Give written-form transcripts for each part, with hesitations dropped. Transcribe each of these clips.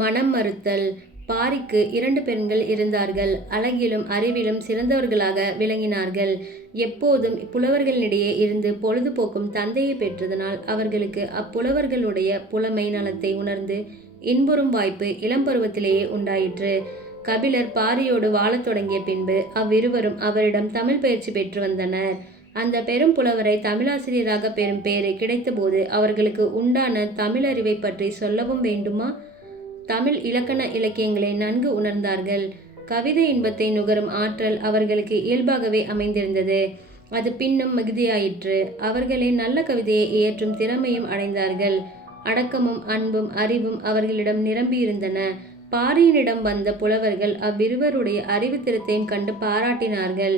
மனம் மறுத்தல். பாரிக்கு 2 பெண்கள் இருந்தார்கள். அழகிலும் அறிவிலும் சிறந்தவர்களாக விளங்கினார்கள். எப்போதும் புலவர்களிடையே இருந்து பொழுது போக்கும் தந்தையை பெற்றதனால் அவர்களுக்கு அப்புலவர்களுடைய புலமை நலத்தை உணர்ந்து இன்புறும் வாய்ப்பு இளம்பருவத்திலேயே உண்டாயிற்று. கபிலர் பாரியோடு வாழத் தொடங்கிய பின்பு அவ்விருவரும் அவரிடம் தமிழ் பயிற்சி பெற்று வந்தனர். அந்த பெரும் புலவரை தமிழாசிரியராக பெறும் பேறு கிடைத்தபோது அவர்களுக்கு உண்டான தமிழறிவை பற்றி சொல்லவும் வேண்டுமா? தமிழ் இலக்கண இலக்கியங்களை நன்கு உணர்ந்தார்கள். கவிதை இன்பத்தை நுகரும் ஆற்றல் அவர்களுக்கு இயல்பாகவே அமைந்திருந்தது. அது பின்னும் மிகுதியாயிற்று. அவர்களே நல்ல கவிதையை இயற்றும் திறமையும் அடைந்தார்கள். அடக்கமும் அன்பும் அறிவும் அவர்களிடம் நிரம்பியிருந்தன. பாரியினிடம் வந்த புலவர்கள் அவ்விருவருடைய அறிவு திறத்தையும் கண்டு பாராட்டினார்கள்.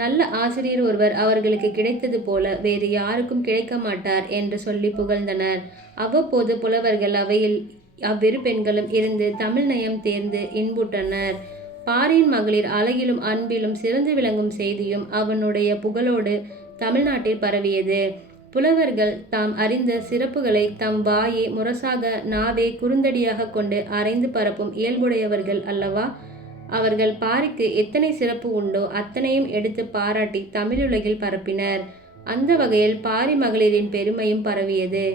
நல்ல ஆசிரியர் ஒருவர் அவர்களுக்கு கிடைத்தது போல வேறு யாருக்கும் கிடைக்க மாட்டார் என்று சொல்லி புகழ்ந்தனர். அவ்வப்போது புலவர்கள் அவையில் அவ்விரு பெண்களும் இருந்து தமிழ் நயம் தேர்ந்து இன்புற்றனர். பாரியின் மகளிர் அழகிலும் அன்பிலும் சிறந்து விளங்கும் செய்தியும் அவனுடைய புகழோடு தமிழ்நாட்டில் பரவியது. புலவர்கள் தாம் அறிந்த சிறப்புகளை தம் வாயே முரசாக நாவே குறுந்தடியாக கொண்டு அரைந்து பரப்பும் இயல்புடையவர்கள் அல்லவா? அவர்கள் பாரிக்கு எத்தனை சிறப்பு உண்டோ அத்தனையும் எடுத்து பாராட்டி தமிழுலகில் பரப்பினர். அந்த வகையில் பாரி மகளிரின் பெருமையும் பரவியது.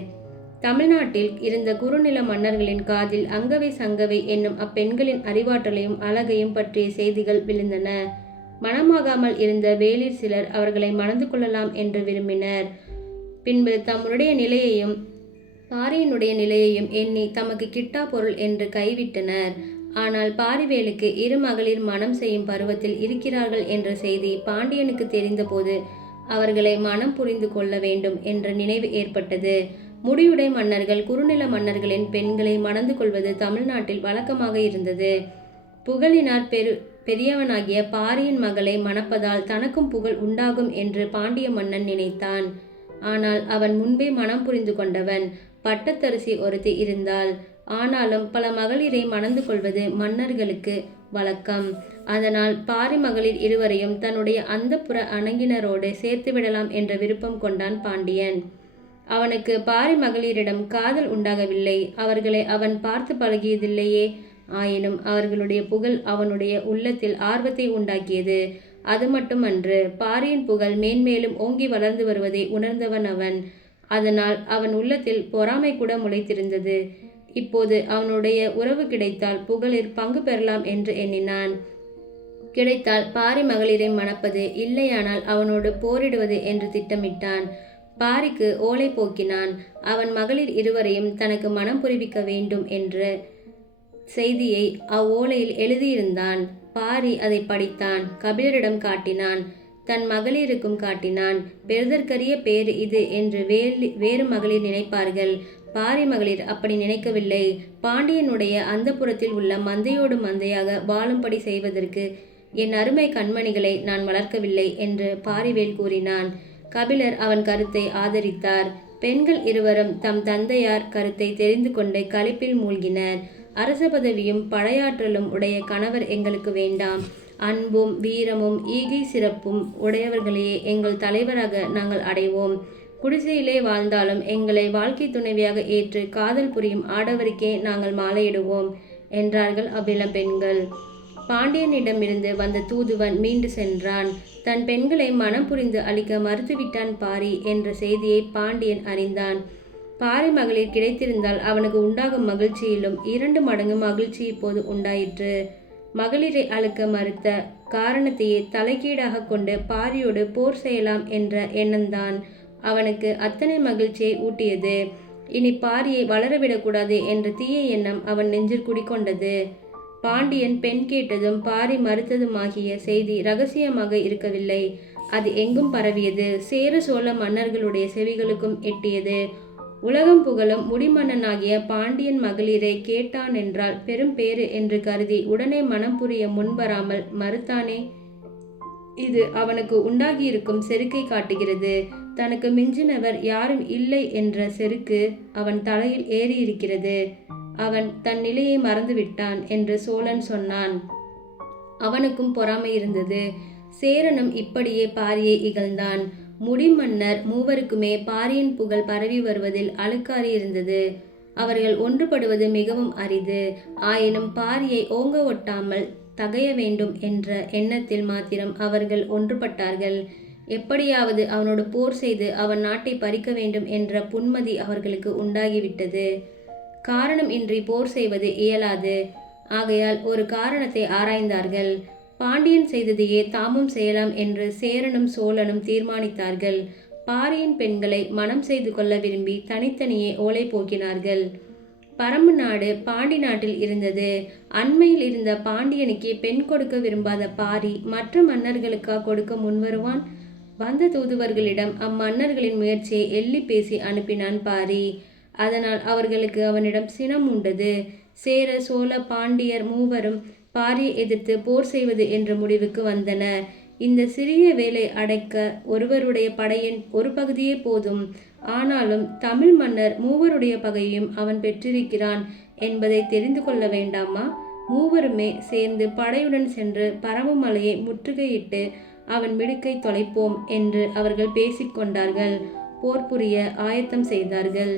தமிழ்நாட்டில் இருந்த குறுநில மன்னர்களின் காதில் அங்கவை சங்கவை என்னும் அப்பெண்களின் அறிவாற்றலையும் அழகையும் பற்றிய செய்திகள் விழுந்தன. மணமாகாமல் இருந்த வேளிர் சிலர் அவர்களை மணந்து கொள்ளலாம் என்று விரும்பினர். பின்பு தம்முடைய நிலையையும் பாரியினுடைய நிலையையும் எண்ணி தமக்கு கிட்டா பொருள் என்று கைவிட்டனர். ஆனால் பாரிவேலுக்கு 2 மகளிர் மனம் செய்யும் பருவத்தில் இருக்கிறார்கள் என்ற செய்தி பாண்டியனுக்கு தெரிந்தபோது அவர்களை மனம் புரிந்து கொள்ள வேண்டும் என்ற நினைவு ஏற்பட்டது. முடியுடை மன்னர்கள் குறுநில மன்னர்களின் பெண்களை மணந்து கொள்வது தமிழ்நாட்டில் வழக்கமாக இருந்தது. புகழினார் பெரியவனாகிய பாரியின் மகளை மணப்பதால் தனக்கும் புகழ் உண்டாகும் என்று பாண்டிய மன்னன் நினைத்தான். ஆனால் அவன் முன்பே மனம் புரிந்து கொண்டவன். பட்டத்தரசி ஒருத்தி இருந்தாள். ஆனாலும் பல மகளிரை மணந்து கொள்வது மன்னர்களுக்கு வழக்கம். அதனால் பாரி மகளிர் இருவரையும் தன்னுடைய அந்தப்புற அணங்கினரோடு சேர்த்து விடலாம் என்ற விருப்பம் கொண்டான் பாண்டியன். அவனுக்கு பாரி மகளிரிடம் காதல் உண்டாகவில்லை. அவர்களை அவன் பார்த்து பழகியதில்லையே. ஆயினும் அவர்களுடைய புகழ் அவனுடைய உள்ளத்தில் ஆர்வத்தை உண்டாக்கியது. அது மட்டுமன்று, பாரியின் புகழ் மேன்மேலும் ஓங்கி வளர்ந்து வருவதை உணர்ந்தவன் அவன். அதனால் அவன் உள்ளத்தில் பொறாமை கூட முளைத்திருந்தது. இப்போது அவனுடைய உறவு கிடைத்தால் புகழில் பங்கு பெறலாம் என்று எண்ணினான். கிடைத்தால் பாரி மகளிரை மணப்பது, இல்லையானால் அவனோடு போரிடுவது என்று திட்டமிட்டான். பாரிக்கு ஓலை போக்கினான். அவன் மகளிர் இருவரையும் தனக்கு மனம் புரிவிக்க வேண்டும் என்ற செய்தியை அவ்வோலையில் எழுதியிருந்தான். பாரி அதை படித்தான். கபிலரிடம் காட்டினான். தன் மகளிருக்கும் காட்டினான். பெறுதற்கரிய பேறு இது என்று வேறு மகளிர் நினைப்பார்கள். பாரி மகளிர் அப்படி நினைக்கவில்லை. பாண்டியனுடைய அந்தப்புறத்தில் உள்ள மந்தையோடு மந்தையாக வாழும்படி செய்வதற்கு என் அருமை கண்மணிகளை நான் வளர்க்கவில்லை என்று பாரிவேல் கூறினான். கபிலர் அவன் கருத்தை ஆதரித்தார். பெண்கள் இருவரும் தம் தந்தையார் கருத்தை தெரிந்து கொண்டு களிப்பில் மூழ்கினர். அரச பதவியும் படையாற்றலும் உடைய கணவர் எங்களுக்கு வேண்டாம். அன்பும் வீரமும் ஈகை சிறப்பும் உடையவர்களையே எங்கள் தலைவராக நாங்கள் அடைவோம். குடிசையிலே வாழ்ந்தாலும் எங்களை வாழ்க்கை துணைவியாக ஏற்று காதல் புரியும் ஆடவருக்கே நாங்கள் மாலையிடுவோம் என்றார்கள் அவ்விளம் பெண்கள். பாண்டியனிடமிருந்து வந்த தூதுவன் மீண்டு சென்றான். தன் பெண்களை மனம் புரிந்து அளிக்க மறுத்துவிட்டான் பாரி என்ற செய்தியை பாண்டியன் அறிந்தான். பாரி மகளிர் கிடைத்திருந்தால் அவனுக்கு உண்டாகும் மகிழ்ச்சியிலும் 2 மடங்கு மகிழ்ச்சி இப்போது உண்டாயிற்று. மகளிரை அழுக்க மறுத்த காரணத்தையே தலைகீடாக கொண்டு பாரியோடு போர் செய்யலாம் என்ற எண்ணம்தான் அவனுக்கு அத்தனை மகிழ்ச்சியை ஊட்டியது. இனி பாரியை வளரவிடக்கூடாது என்ற தீய எண்ணம் அவன் நெஞ்சில் குடிக்கொண்டது. பாண்டியன் பெண் கேட்டதும் பாரி மறுத்ததுமாகிய செய்தி இரகசியமாக இருக்கவில்லை. அது எங்கும் பரவியது. சேர சோழ மன்னர்களுடைய செவிகளுக்கும் எட்டியது. உலகம் புகழும் முடிமன்னனாகிய பாண்டியன் மகளிரை கேட்டான் என்றால் பெரும் பேறு என்று கருதி உடனே மனம் புரிய முன்வராமல் மறுத்தானே. இது அவனுக்கு உண்டாகியிருக்கும் செருக்கை காட்டுகிறது. தனக்கு மிஞ்சினவர் யாரும் இல்லை என்ற செருக்கு அவன் தலையில் ஏறியிருக்கிறது. அவன் தன் நிலையை மறந்துவிட்டான் என்று சோழன் சொன்னான். அவனுக்கும் பொறாமை இருந்தது. சேரனும் இப்படியே பாரியை இகழ்ந்தான். முடிமன்னர் மூவருக்குமே பாரியின் புகழ் பரவி வருவதில் அழுக்காறி இருந்தது. அவர்கள் ஒன்றுபடுவது மிகவும் அரிது. ஆயினும் பாரியை ஓங்க ஒட்டாமல் தகைய வேண்டும் என்ற எண்ணத்தில் மாத்திரம் அவர்கள் ஒன்றுபட்டார்கள். எப்படியாவது அவனோடு போர் செய்து அவன் நாட்டை பறிக்க வேண்டும் என்ற புன்மதி அவர்களுக்கு உண்டாகிவிட்டது. காரணம் இன்றி போர் செய்வது இயலாது. ஆகையால் ஒரு காரணத்தை ஆராய்ந்தார்கள். பாண்டியன் செய்ததையே தாமும் செய்யலாம் என்று சேரனும் சோழனும் தீர்மானித்தார்கள். பாரியின் பெண்களை மனம் செய்து கொள்ள விரும்பி தனித்தனியே ஓலை போக்கினார்கள். பரம்பு நாடு பாண்டி நாட்டில் இருந்தது. அண்மையில் இருந்த பாண்டியனுக்கே பெண் கொடுக்க விரும்பாத பாரி மற்ற மன்னர்களுக்கா கொடுக்க முன்வருவான்? வந்த தூதுவர்களிடம் அம்மன்னர்களின் முயற்சியை எள்ளி பேசி அனுப்பினான் பாரி. அதனால் அவர்களுக்கு அவனிடம் சினம் உண்டது. சேர சோழ பாண்டியர் மூவரும் பாரியை எதிர்த்து போர் செய்வது என்ற முடிவுக்கு வந்தனர். இந்த சிறிய வேலை அடைக்க ஒருவருடைய படையின் ஒரு பகுதியே போதும். ஆனாலும் தமிழ் மன்னர் மூவருடைய பகையும் அவன் பெற்றிருக்கிறான் என்பதை தெரிந்து கொள்ள வேண்டாமா? மூவருமே சேர்ந்து படையுடன் சென்று பரம்பு மலையை முற்றுகையிட்டு அவன் மிடுக்கை தொலைப்போம் என்று அவர்கள் பேசிக்கொண்டார்கள். போர் புரிய ஆயத்தம் செய்தார்கள்.